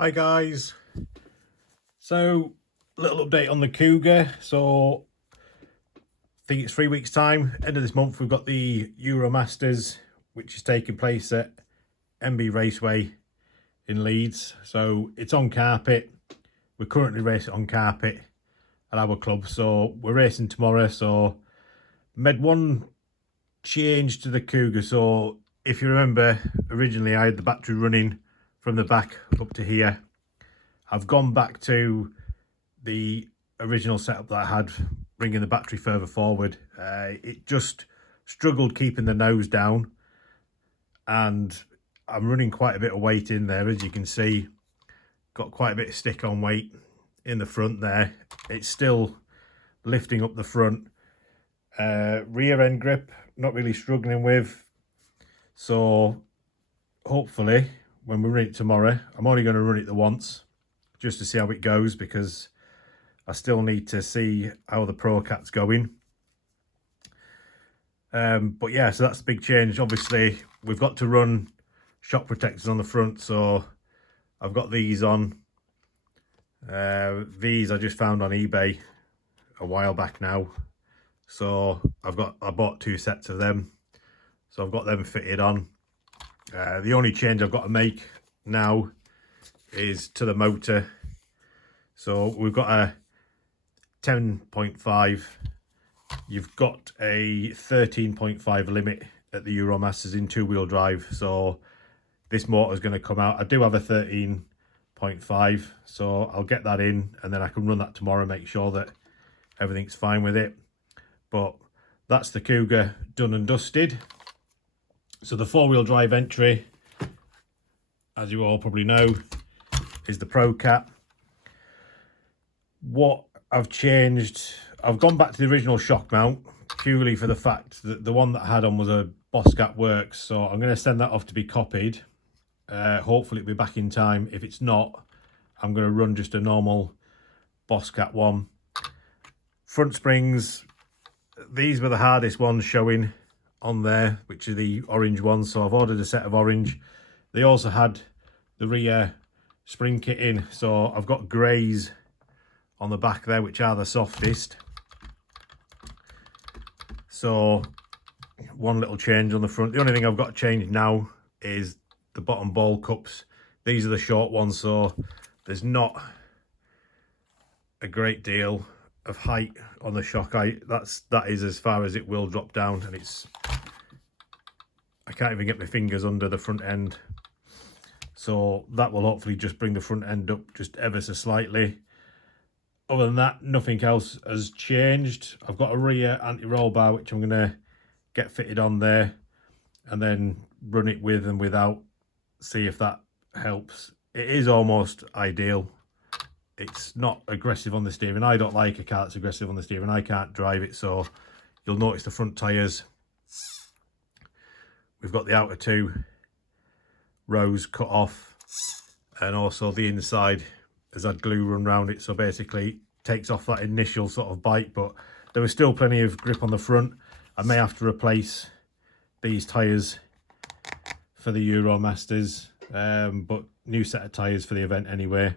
Hi guys, so little update on the Cougar. So I think it's 3 weeks time, end of this month, we've got the Euromasters, which is taking place at MB Raceway in Leeds. So it's on carpet. We're currently racing on carpet at our club, so we're racing tomorrow. So made one change to the Cougar. So if you remember, originally I had the battery running from the back up to here. I've gone back to the original setup that I had, bringing the battery further forward. It just struggled keeping the nose down, and I'm running quite a bit of weight in there, as you can see. Got quite a bit of stick on weight in the front there. It's still lifting up the front. Rear end grip, not really struggling with. So hopefully when we run it tomorrow, I'm only going to run it the once just to see how it goes, because I still need to see how the procat's going. But yeah, so that's the big change. Obviously we've got to run shock protectors on the front, so I've got these on. These I just found on eBay a while back now, so I bought 2 sets of them, so I've got them fitted on. The only change I've got to make now is to the motor. So we've got a 10.5, you've got a 13.5 limit at the Euromasters in 2-wheel drive, so this motor is going to come out. I do have a 13.5, so I'll get that in and then I can run that tomorrow, make sure that everything's fine with it. But that's the Cougar done and dusted. So the 4-wheel drive entry, as you all probably know, is the procat. What I've changed, I've gone back to the original shock mount, purely for the fact that the one that I had on was a Boscat Works, so I'm going to send that off to be copied. Hopefully it'll be back in time. If it's not, I'm going to run just a normal Boscat one. Front springs, these were the hardest ones showing on there, which are the orange ones, so I've ordered a set of orange. They also had the rear spring kit in, so I've got greys on the back there, which are the softest. So one little change on the front. The only thing I've got to change now is the bottom ball cups. These are the short ones, so there's not a great deal of height on the shock. That is as far as it will drop down, and I can't even get my fingers under the front end, so that will hopefully just bring the front end up just ever so slightly. Other than that, nothing else has changed. I've got a rear anti-roll bar, which I'm going to get fitted on there and then run it with and without, see if that helps. It is almost ideal. It's not aggressive on the steering. I don't like a car that's aggressive on the steering. I can't drive it, so you'll notice the front tyres, we've got the outer 2 rows cut off, and also the inside has had glue run around it, so basically takes off that initial sort of bite, but there was still plenty of grip on the front. I may have to replace these tyres for the Euromasters, but new set of tyres for the event anyway.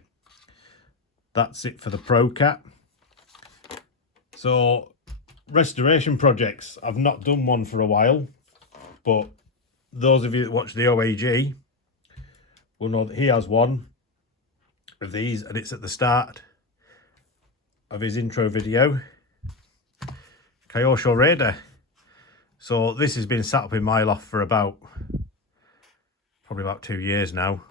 That's it for the procat. So restoration projects, I've not done one for a while, but those of you that watch the OAG will know that he has one of these, and it's at the start of his intro video, Kyosho Raider. So this has been sat up in my loft for probably about 2 years now.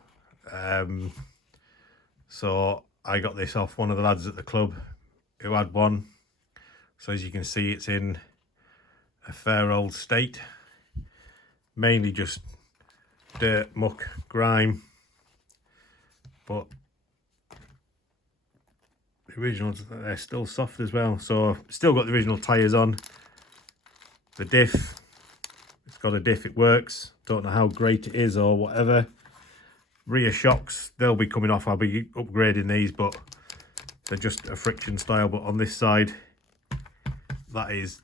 So I got this off one of the lads at the club who had one. So as you can see, it's in a fair old state, mainly just dirt, muck, grime, but the originals, they're still soft as well. So still got the original tyres on. The diff, it's got a diff, it works. Don't know how great it is or whatever. Rear shocks, they'll be coming off. I'll be upgrading these, but they're just a friction style. But on this side, that is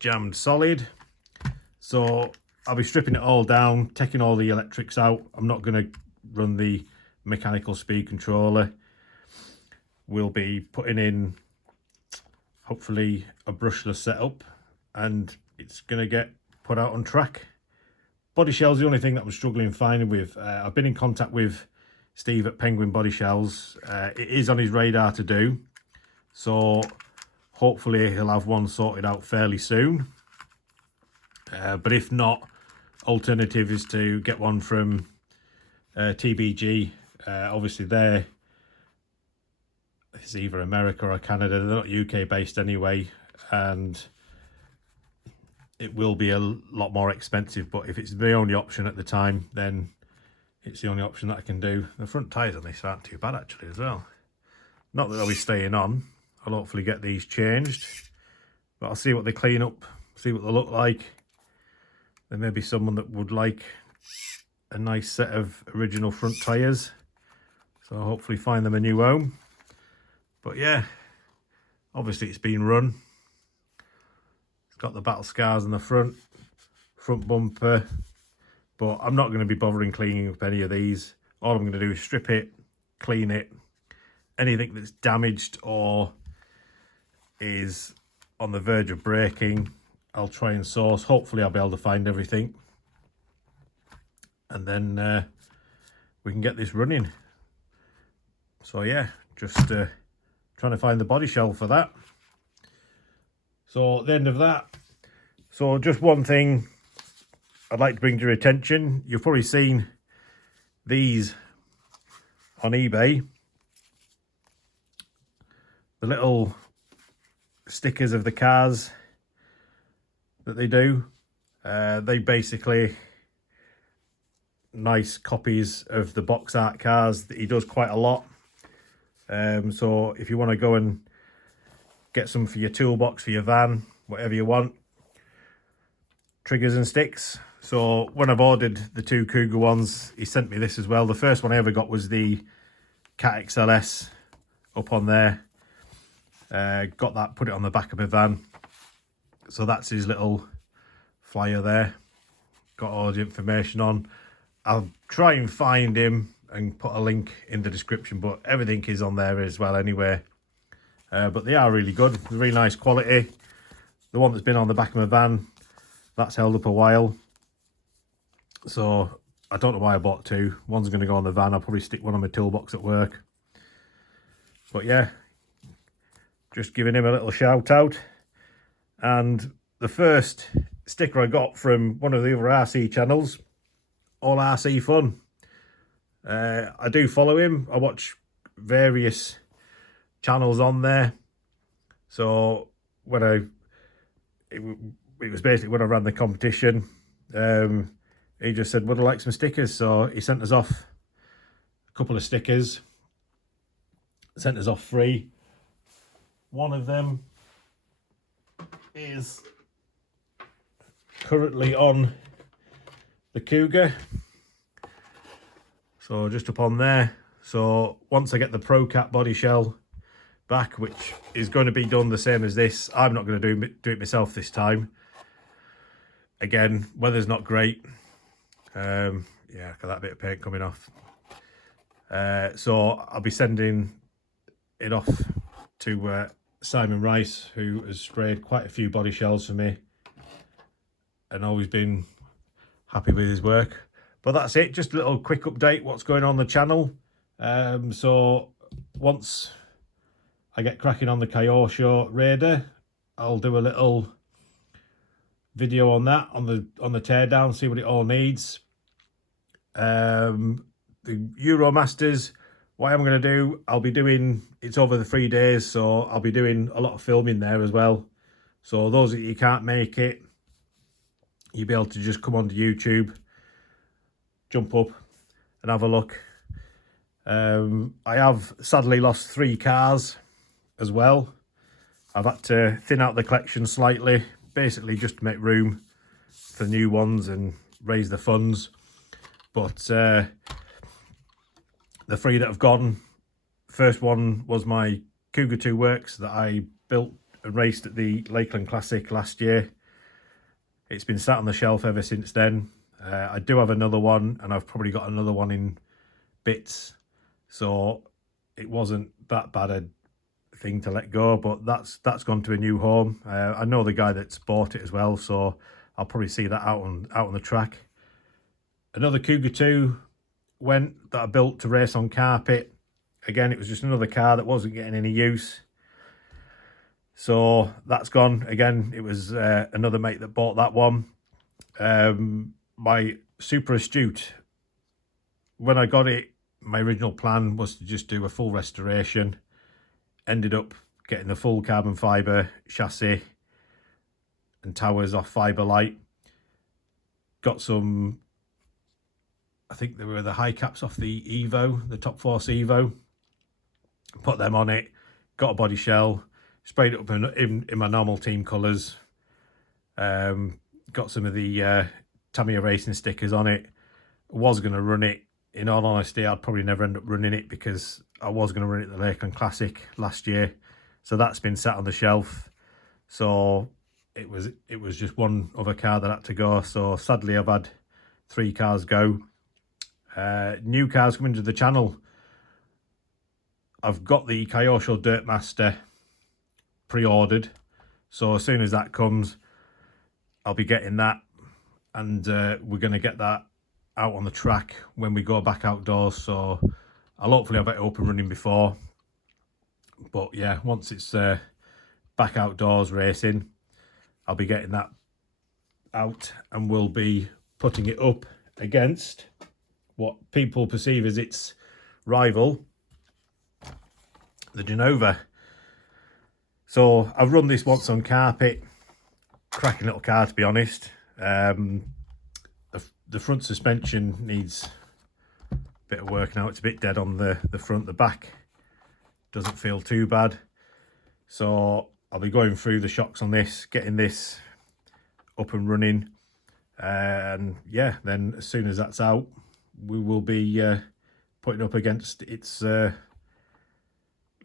jammed solid. So I'll be stripping it all down, taking all the electrics out. I'm not going to run the mechanical speed controller. We'll be putting in hopefully a brushless setup, and it's going to get put out on track. Body shell's the only thing that I'm struggling finding with. I've been in contact with Steve at Penguin Body Shells. It is on his radar to do, so hopefully he'll have one sorted out fairly soon. But if not, alternative is to get one from TBG. Obviously it's either America or Canada. They're not UK based anyway, and it will be a lot more expensive, but if it's the only option at the time, then it's the only option that I can do. The front tyres on this aren't too bad actually as well. Not that they'll be staying on. I'll hopefully get these changed, but I'll see what they clean up, see what they look like. There may be someone that would like a nice set of original front tyres, so I'll hopefully find them a new home. But yeah, obviously it's been run. It's got the battle scars on the front bumper, but I'm not going to be bothering cleaning up any of these. All I'm going to do is strip it, clean it. Anything that's damaged or is on the verge of breaking, I'll try and source. Hopefully I'll be able to find everything, and then we can get this running. So yeah, just trying to find the body shell for that. So at the end of that, so just one thing I'd like to bring to your attention. You've probably seen these on eBay, the little stickers of the cars that they do. They basically nice copies of the box art cars that he does quite a lot. So if you want to go and get some for your toolbox, for your van, whatever you want, triggers and sticks. So when I've ordered the 2 Cougar ones, he sent me this as well. The first one I ever got was the Cat XLS up on there. Got that, put it on the back of my van. So that's his little flyer there. Got all the information on. I'll try and find him and put a link in the description, but everything is on there as well anyway. But they are really good, really nice quality. The one that's been on the back of my van, that's held up a while. So I don't know why I bought 2. One's going to go on the van. I'll probably stick one on my toolbox at work. But yeah, just giving him a little shout out. And the first sticker I got from one of the other RC channels, All RC Fun. I do follow him. I watch various channels on there. So when it was basically when I ran the competition, he just said, would I like some stickers? So he sent us off a couple of stickers, sent us off 3. One of them is currently on the Cougar, so just up on there. So once I get the procat body shell back, which is going to be done the same as this, I'm not going to do it myself this time. Again, weather's not great. Yeah, got that bit of paint coming off. So I'll be sending it off to Simon Rice, who has sprayed quite a few body shells for me and always been happy with his work. But that's it, just a little quick update what's going on the channel. So once I get cracking on the Kyosho Raider, I'll do a little video on that, on the teardown, see what it all needs. The Euromasters, what I'm going to do, I'll be doing, it's over the 3 days, so I'll be doing a lot of filming there as well. So those that you can't make it, you'll be able to just come onto YouTube, jump up and have a look. I have sadly lost 3 cars as well. I've had to thin out the collection slightly, basically just to make room for new ones and raise the funds. But the 3 that have gone, first one was my Cougar 2 Works that I built and raced at the Lakeland Classic last year. It's been sat on the shelf ever since then. I do have another one, and I've probably got another one in bits. so it wasn't that bad a thing to let go, but that's gone to a new home. I know the guy that's bought it as well, so I'll probably see that out on the track. Another Cougar 2 went that I built to race on carpet. Again, it was just another car that wasn't getting any use, so that's gone. Again, it was another mate that bought that one. My Super Astute, when I got it, my original plan was to just do a full restoration. Ended up getting the full carbon fibre chassis and towers off Fibre Light. Got some, I think they were the high caps off the Evo, the Top Force Evo. Put them on it, got a body shell, sprayed it up in my normal team colours. Got some of the Tamiya racing stickers on it. Was going to run it. In all honesty, I'd probably never end up running it because I was going to run it at the Lakeland Classic last year. So that's been sat on the shelf. So it was just one other car that had to go. So sadly, I've had 3 cars go. New cars coming to the channel. I've got the Kyosho Dirtmaster pre-ordered. So as soon as that comes, I'll be getting that. And we're going to get that out on the track when we go back outdoors, so I'll hopefully have it open running before. But yeah, once it's back outdoors racing, I'll be getting that out and we'll be putting it up against what people perceive as its rival, the Genova. So I've run this once on carpet. Cracking little car, to be honest. The front suspension needs a bit of work now. It's a bit dead on the front. The back doesn't feel too bad. So I'll be going through the shocks on this, getting this up and running. And yeah, then as soon as that's out, we will be putting up against its sort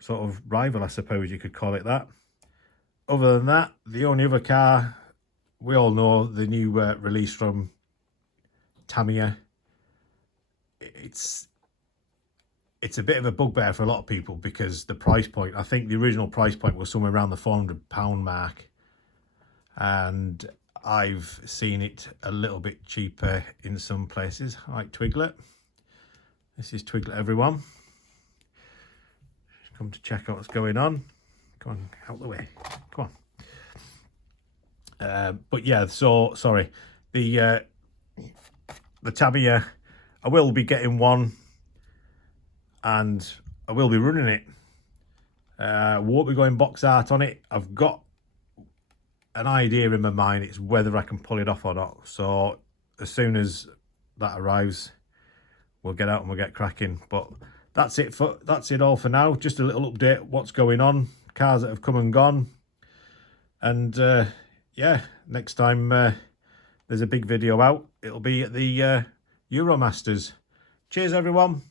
of rival, I suppose you could call it that. Other than that, the only other car, we all know the new release from Tamiya. It's a bit of a bugbear for a lot of people because the price point, I think the original price point was somewhere around the £400 mark, and I've seen it a little bit cheaper in some places, like Twiglet. This is Twiglet, everyone. Just come to check out what's going on. Come on, out the way. Come on. But yeah, so sorry. The Tamiya, I will be getting one and I will be running it. Won't be going box art on it. I've got an idea in my mind. It's whether I can pull it off or not. So as soon as that arrives, we'll get out and we'll get cracking. But that's it all for now. Just a little update what's going on, cars that have come and gone. And yeah, next time there's a big video out, it'll be at the Euromasters. Cheers, everyone.